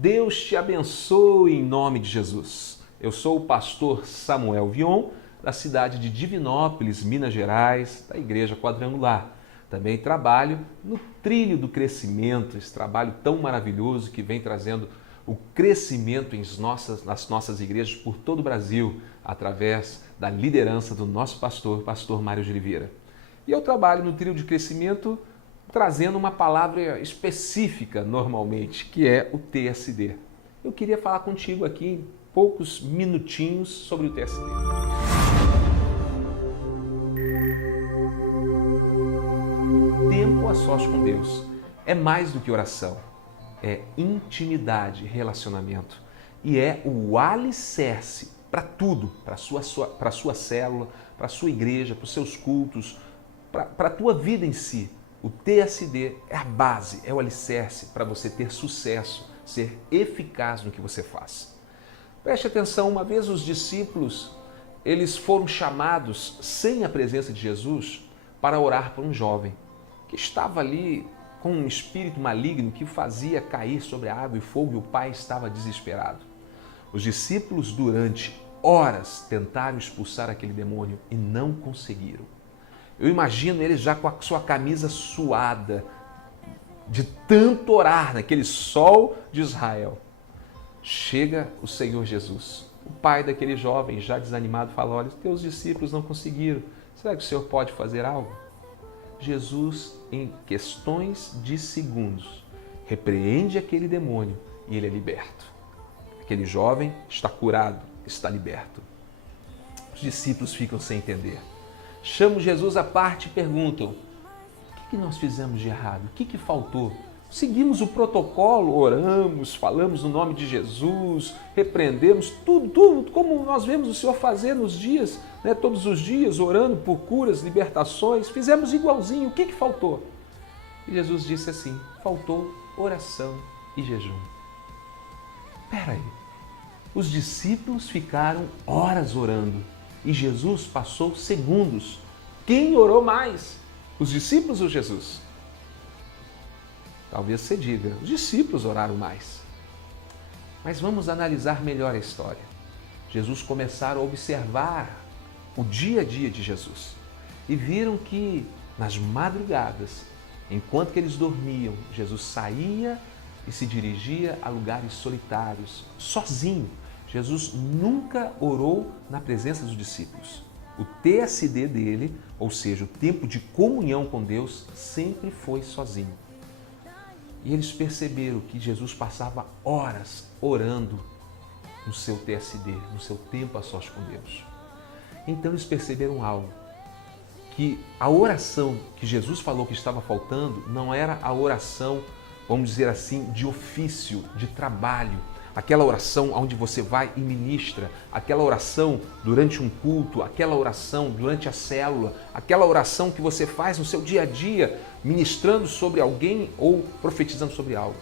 Deus te abençoe em nome de Jesus. Eu sou o pastor Samuel Vion, da cidade de Divinópolis, Minas Gerais, da Igreja Quadrangular. Também trabalho no trilho do crescimento, esse trabalho tão maravilhoso que vem trazendo o crescimento nas nossas igrejas por todo o Brasil, através da liderança do nosso pastor Mário de Oliveira. E eu trabalho no trilho de crescimento trazendo uma palavra específica normalmente, que é o TSD. Eu queria falar contigo aqui em poucos minutinhos sobre o TSD. Tempo a sós com Deus é mais do que oração, é intimidade, relacionamento e é o alicerce para tudo, para a sua célula, para a sua igreja, para os seus cultos, para a tua vida em si. O TSD é a base, é o alicerce para você ter sucesso, ser eficaz no que você faz. Preste atenção, uma vez os discípulos, eles foram chamados sem a presença de Jesus para orar por um jovem que estava ali com um espírito maligno que o fazia cair sobre a água e fogo e o pai estava desesperado. Os discípulos durante horas tentaram expulsar aquele demônio e não conseguiram. Eu imagino eles já com a sua camisa suada, de tanto orar naquele sol de Israel. Chega o Senhor Jesus. O pai daquele jovem, já desanimado, fala: olha, teus discípulos não conseguiram. Será que o Senhor pode fazer algo? Jesus, em questões de segundos, repreende aquele demônio e ele é liberto. Aquele jovem está curado, está liberto. Os discípulos ficam sem entender. Chamam Jesus à parte e perguntam: o que nós fizemos de errado? O que faltou? Seguimos o protocolo, oramos, falamos no nome de Jesus, repreendemos tudo como nós vemos o Senhor fazer nos dias, né? Todos os dias, orando por curas, libertações, fizemos igualzinho. O que faltou? E Jesus disse assim: faltou oração e jejum. Espera aí, os discípulos ficaram horas orando e Jesus passou segundos. Quem orou mais? Os discípulos ou Jesus? Talvez você diga, os discípulos oraram mais. Mas vamos analisar melhor a história. Jesus começaram a observar o dia a dia de Jesus e viram que nas madrugadas, enquanto que eles dormiam, Jesus saía e se dirigia a lugares solitários, sozinho. Jesus nunca orou na presença dos discípulos. O TSD dele, ou seja, o tempo de comunhão com Deus, sempre foi sozinho. E eles perceberam que Jesus passava horas orando no seu TSD, no seu tempo a sós com Deus. Então eles perceberam algo, que a oração que Jesus falou que estava faltando não era a oração, vamos dizer assim, de ofício, de trabalho, aquela oração onde você vai e ministra, aquela oração durante um culto, aquela oração durante a célula, aquela oração que você faz no seu dia a dia, ministrando sobre alguém ou profetizando sobre algo.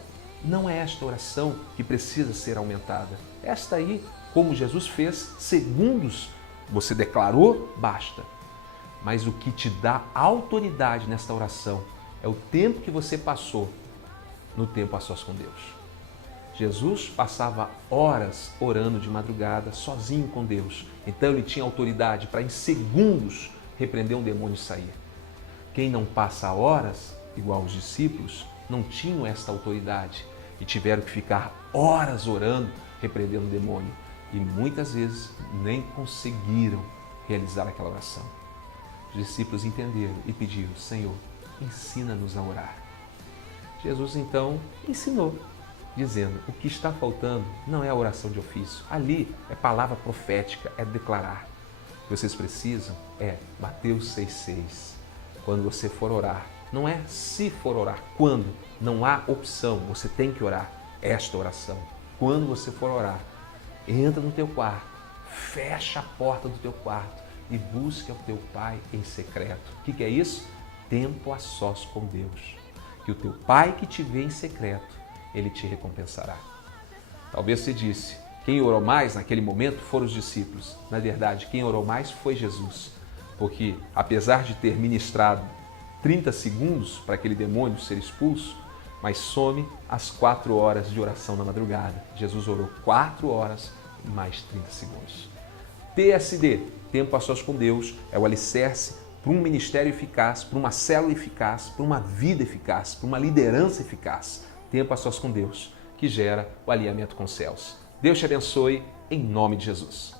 Não é esta oração que precisa ser aumentada. Esta aí, como Jesus fez, segundos você declarou, basta. Mas o que te dá autoridade nesta oração é o tempo que você passou no tempo a sós com Deus. Jesus passava horas orando de madrugada, sozinho com Deus. Então ele tinha autoridade para em segundos repreender um demônio e sair. Quem não passa horas, igual os discípulos, não tinham esta autoridade e tiveram que ficar horas orando, repreendendo o demônio. E muitas vezes nem conseguiram realizar aquela oração. Os discípulos entenderam e pediram: Senhor, ensina-nos a orar. Jesus então ensinou, dizendo: o que está faltando não é a oração de ofício. Ali é palavra profética, é declarar. O que vocês precisam é Mateus 6,6. Quando você for orar, não é se for orar, quando. Não há opção, você tem que orar esta oração. Quando você for orar, entra no teu quarto, fecha a porta do teu quarto e busca o teu Pai em secreto. O que é isso? Tempo a sós com Deus. Que o teu Pai que te vê em secreto, ele te recompensará. Talvez você disse: quem orou mais naquele momento foram os discípulos. Na verdade, quem orou mais foi Jesus. Porque apesar de ter ministrado 30 segundos para aquele demônio ser expulso, mas some às 4 horas de oração na madrugada. Jesus orou 4 horas e mais 30 segundos. TSD, tempo a sós com Deus, é o alicerce para um ministério eficaz, para uma célula eficaz, para uma vida eficaz, para uma liderança eficaz. Tempo a sós com Deus, que gera o alinhamento com os céus. Deus te abençoe, em nome de Jesus.